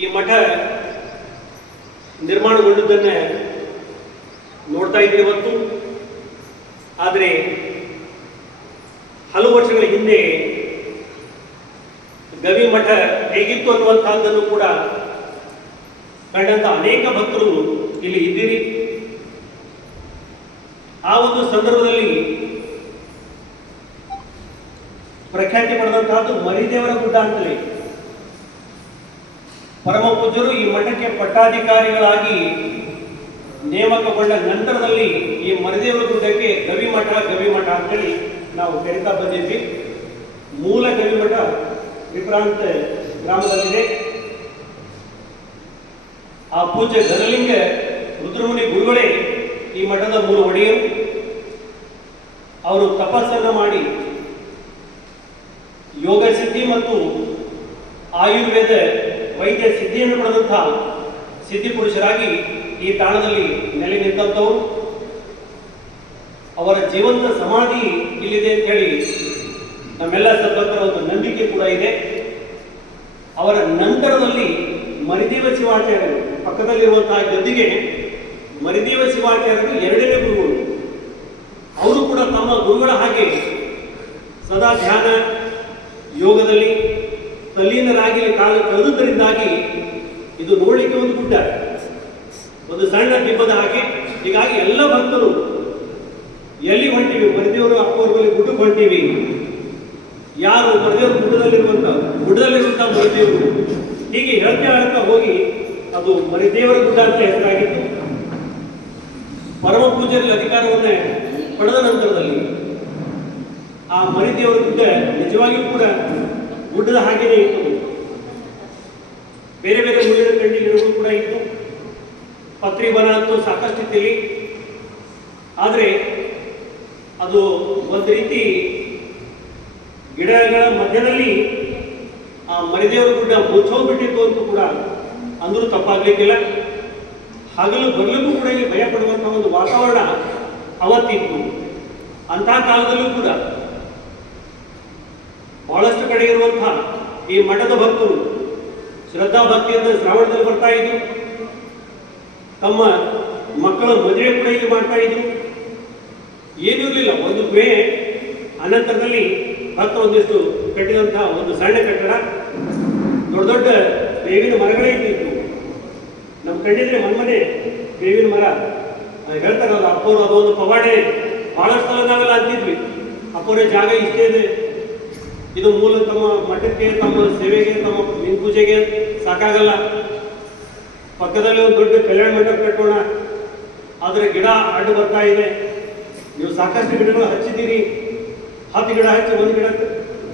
ಈ ಮಠ ನಿರ್ಮಾಣಗೊಂಡದ್ದನ್ನ ನೋಡ್ತಾ ಇದ್ದೀವಿ ಇವತ್ತು. ಆದರೆ ಹಲವು ವರ್ಷಗಳ ಹಿಂದೆ ಗವಿ ಮಠ ಹೇಗಿತ್ತು ಅನ್ನುವಂತಹದ್ದನ್ನು ಕೂಡ ಕಂಡಂತ ಅನೇಕ ಭಕ್ತರು ಇಲ್ಲಿ ಇದ್ದೀರಿ. ಆ ಒಂದು ಸಂದರ್ಭದಲ್ಲಿ ಪ್ರಖ್ಯಾತಿ ಪಡೆದಂತಹದ್ದು ಮರಿದೇವರ ಗುಡ್ಡ ಅಂತಲೇ. ಪರಮ ಪೂಜ್ಯರು ಈ ಮಠಕ್ಕೆ ಪಟ್ಟಾಧಿಕಾರಿಗಳಾಗಿ ನೇಮಕಗೊಂಡ ನಂತರದಲ್ಲಿ ಈ ಮರದೇವರ ಗುಡ್ಡಕ್ಕೆ ಗವಿಮಠ ಗವಿಮಠ ಗವಿ ಮಠ ಅಂತೇಳಿ ನಾವು ಕರಿತಾ ಬಂದಿದ್ವಿ. ಮೂಲ ಗವಿ ಮಠ ವಿಕ್ರಾಂತ್ ಗ್ರಾಮದಲ್ಲಿದೆ. ಆ ಪೂಜ್ಯ ಘನಲಿಂಗ ರುದ್ರಮುನಿ ಗುರುಗಳೇ ಈ ಮಠದ ಮೂಲ ಒಡೆಯರು. ಅವರು ತಪಸ್ಸನ್ನು ಮಾಡಿ ಯೋಗ ಸಿದ್ಧಿ ಮತ್ತು ಆಯುರ್ವೇದ ವೈದ್ಯ ಸಿದ್ಧಿಯನ್ನು ಪಡೆದಂತಹ ಸಿದ್ಧಿ ಪುರುಷರಾಗಿ ಈ ತಾಣದಲ್ಲಿ ನೆಲೆ ನಿಂತಂಥವರು ಅವರ ಜೀವಂತ ಸಮಾಧಿ ಇಲ್ಲಿದೆ ಅಂತ ಹೇಳಿ ನಮ್ಮೆಲ್ಲ ಸದ್ಭಕ್ತರ ಒಂದು ನಂಬಿಕೆ ಕೂಡ ಇದೆ. ಅವರ ನಂತರದಲ್ಲಿ ಮರಿದೇವ ಶಿವಾಚಾರ್ಯರು, ಪಕ್ಕದಲ್ಲಿರುವಂತಹ ಗದ್ದಿಗೆ ಮರಿದೇವ ಶಿವಾಚಾರ್ಯರು ಎರಡನೇ ಗುರುಗಳು. ಅವರು ಕೂಡ ತಮ್ಮ ಗುರುಗಳ ಹಾಗೆ ಸದಾ ಧ್ಯಾನ ಯೋಗದಲ್ಲಿ ತಲ್ಲೀನರಾಗಿ ಕಾಲ ಕಳೆದುದರಿಂದಾಗಿ ಇದು ನೋಡಲಿಕ್ಕೆ ಒಂದು ಗುಡ್ಡ. ಒಂದು ಸಣ್ಣ ದಿಬ್ಬದ ಹಾಗೆ. ಹೀಗಾಗಿ ಎಲ್ಲ ಭಕ್ತರು ಎಲ್ಲಿ ಹೊಂಟಿವಿ? ಬರದೇವರು ಅಪ್ಪವರ್ಗಲ್ಲಿ ಗುಡ್ಡಕ್ಕೆ ಹೊಂಟಿವಿ. ಯಾರು ಬರದೇವರು ಗುಡ್ಡದಲ್ಲಿರುವಂತ ಗುಡ್ಡದಲ್ಲಿರುವಂತಹ ಬರದೇವರು ಹೀಗೆ ಹೇಳ್ತಾ ಹೇಳ್ತಾ ಹೋಗಿ ಅದು ಮರಿದೇವರ ಗುಡ್ಡ ಅಂತ ಹೆಸರಾಗಿತ್ತು. ಪರಮ ಪೂಜೆಯಲ್ಲಿ ಅಧಿಕಾರವನ್ನೇ ಪಡೆದ ನಂತರದಲ್ಲಿ ಆ ಮರಿದೇವರ ಗುಡ್ಡ ನಿಜವಾಗಿಯೂ ಕೂಡ ಗುಡ್ಡದ ಹಾಗೆಯೇ ಇತ್ತು ಬೇರೆ ಬೇರೆ ಮುಳ್ಳಿನ ಕಂಡಿ ಗಿಡಗಳು ಕೂಡ ಇತ್ತು. ಪತ್ರಿ ಬಲ ಅಂತೂ ಸಾಕಷ್ಟು ಇತ್ತು ಇಲ್ಲಿ. ಆದರೆ ಅದು ಒಂದು ರೀತಿ ಗಿಡಗಳ ಮಧ್ಯದಲ್ಲಿ ಆ ಮರಿದೇವರ ಗುಡ್ಡ ಮುಚ್ಚೋಗ್ಬಿಟ್ಟಿತ್ತು ಅಂತ ಕೂಡ ಅಂದರೂ ತಪ್ಪಾಗ್ಲಿಕ್ಕಿಲ್ಲ. ಹಗಲು ಬರಲಿಕ್ಕೂ ಕೂಡ ಇಲ್ಲಿ ಭಯ ಪಡುವಂತಹ ಒಂದು ವಾತಾವರಣ ಅವತ್ತಿತ್ತು. ಅಂತಹ ಕಾಲದಲ್ಲೂ ಕೂಡ ಬಹಳಷ್ಟು ಕಡೆ ಇರುವಂತಹ ಈ ಮಠದ ಭಕ್ತರು ಶ್ರದ್ಧಾ ಭಕ್ತಿಯಿಂದ ಶ್ರಾವಣದಲ್ಲಿ ಬರ್ತಾ ಇದ್ರು. ತಮ್ಮ ಮಕ್ಕಳ ಮದುವೆ ಕೂಡ ಇಲ್ಲಿ ಮಾಡ್ತಾ ಇದ್ರು. ಏನೂ ಇರಲಿಲ್ಲ ಒಂದು ಮೇ ಅನಂತರದಲ್ಲಿ ಭಕ್ತ ಒಂದಿಷ್ಟು ಕಟ್ಟಿದಂತಹ ಒಂದು ಸಣ್ಣ ಕಟ್ಟಡ, ದೊಡ್ಡ ದೊಡ್ಡ ಬೇವಿನ ಮರಗಳೇ ಇದ್ದಿತ್ತು ನಮ್ಮ ಕಂಡಿದ್ರೆ ಮನ್ಮನೆ ಬೇವಿನ ಮರ. ಹೇಳ್ತಾರಲ್ಲ ಹೇಳ್ತಾರೆ ಅವ್ರು ಅದೊಂದು ಪವಾಡೆ. ಬಹಳಷ್ಟು ನಾವೆಲ್ಲ ಅಂತಿದ್ವಿ. ಅಪ್ಪವರೇ ಜಾಗ ಇಷ್ಟೇ ಇದೆ. ಇದು ಮೂಲ ತಮ್ಮ ಮಠಕ್ಕೆ, ತಮ್ಮ ಸೇವೆಗೆ, ತಮ್ಮ ಪೂಜೆಗೆ ಸಾಕಾಗಲ್ಲ. ಪಕ್ಕದಲ್ಲಿ ಒಂದು ದೊಡ್ಡ ಕಲ್ಯಾಣ ಮಂಟಪ ಕಟ್ಟೋಣ. ಆದರೆ ಗಿಡ ಅಡ್ಡು ಬರ್ತಾ ಇದೆ. ನೀವು ಸಾಕಷ್ಟು ಗಿಡಗಳು ಹಚ್ಚಿದ್ದೀರಿ. ಹತ್ತು ಗಿಡ ಹಚ್ಚಿ ಒಂದು ಗಿಡ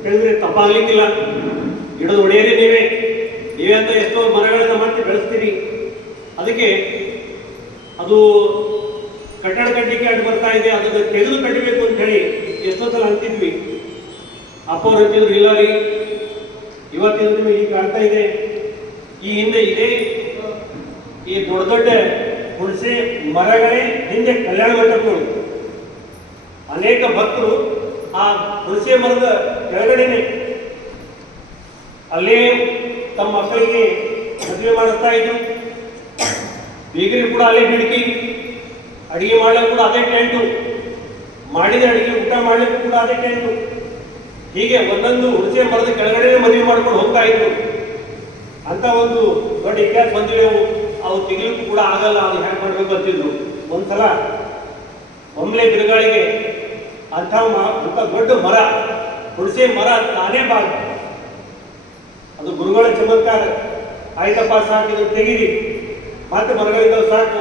ಕೆಳಗಿದ್ರೆ ತಪ್ಪಾಗ್ಲಿಕ್ಕಿಲ್ಲ. ಗಿಡದ ಒಡೆಯರೇ ನೀವೇ. ನೀವೇ ಅಂತ ಎಷ್ಟೋ ಮರಗಳನ್ನ ಮಾಡಿ ಬೆಳೆಸ್ತೀರಿ. ಅದಕ್ಕೆ ಅದು ಕಟ್ಟಡ ಕಟ್ಟಿಕೆ ಅಡ್ಡು ಬರ್ತಾ ಇದೆ. ಅದನ್ನು ತೆಗೆದು ಕಟ್ಟಬೇಕು ಅಂತ ಹೇಳಿ ಎಷ್ಟೋ ಸಲ ಅಂತಿದ್ವಿ. ಅಪ್ಪ ಅವ್ರು ಅಂತಿದ್ರು ಇಲ್ಲ ಇವತ್ತಿನ ನಿಮಗೆ ಈಗ ಕಾಣ್ತಾ ಇದೆ. ಈ ಹಿಂದೆ ಇದೇ ಈ ದೊಡ್ಡ ದೊಡ್ಡ ಹುಣಸೆ ಮರಗಳೇ ಹಿಂದೆ ಕಲ್ಯಾಣ ಮಂಟಪಗಳು. ಅನೇಕ ಭಕ್ತರು ಆ ಹುಣಸೆ ಮರದ ಕೆಳಗಡೆನೆ ಅಲ್ಲೇ ತಮ್ಮ ಮಕ್ಕಳಿಗೆ ಮದುವೆ ಮಾಡಿಸ್ತಾ ಇದ್ರು. ಬೀಗರಿ ಕೂಡ ಅಲ್ಲೇ ಬಿಡ್ಕಿ. ಅಡಿಗೆ ಮಾಡ್ಲಿಕ್ಕೆ ಕೂಡ ಅದೇ ಟೆಂಟು ಮಾಡಿದ ಅಡಿಗೆ ಊಟ ಮಾಡ್ಲಿಕ್ಕೂ ಕೂಡ ಅದೇ ಟೆಂಟು ಹೀಗೆ ಒಂದೊಂದು ಹುಣಸೆ ಮರದ ಕೆಳಗಡೆ ಮದುವೆ ಮಾಡ್ಕೊಂಡು ಹೋಗ್ತಾ ಇದ್ರು. ಅಂತ ಒಂದು ದೊಡ್ಡ ಇತಿಹಾಸ ಬಂದಿವೆ ಅವು ತೆಗಿಲಿಕ್ಕೂ ಕೂಡ ಆಗಲ್ಲ, ಅದು ಹ್ಯಾಂಗ್ ಮಾಡ್ಬೇಕು ಅಂತಿದ್ರು. ಒಂದ್ಸಲ ಒಮ್ಮೆ ಬಿರುಗಾಳಿಗೆ ಅಂಥ ಅಂಥ ದೊಡ್ಡ ಮರ, ಹುಣಸೆ ಮರ ತಾನೇ ಬಾಗ ಅದು ಗುರುಗಳ ಚಮತ್ಕಾರ ಆಯ್ತಪ್ಪ, ಸಾಕು, ಇದನ್ನು ತೆಗೀರಿ. ಮತ್ತೆ ಮರಗಳಿದ್ದಾವೆ ಸಾಕು.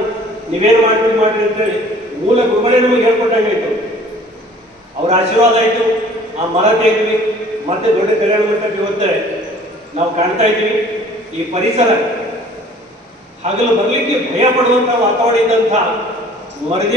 ನೀವೇನು ಮಾಡ್ತೀರಿ ಮಾಡ್ರಿ ಅಂತೇಳಿ ಮೂಲ ಗುರುಗಳೇ ನಮಗೆ ಹೇಳ್ಕೊಟ್ಟಂಗಾಯ್ತು. ಅವರ ಆಶೀರ್ವಾದ ಆಯಿತು. ಆ ಮರ ತೆಗೆದ್ವಿ ಮತ್ತೆ ದೊಡ್ಡ ಕಲ್ಯಾಣ ಮಂಟಪ ಇವತ್ತೆ ನಾವು ಕಾಣ್ತಾ ಇದ್ದೀವಿ, ಈ ಪರಿಸರ ಹಗಲು ಬರಲಿಕ್ಕೆ ಭಯ ಪಡುವಂತಹ ವಾತಾವರಣ ಇದ್ದಂಥ ಮರದೇ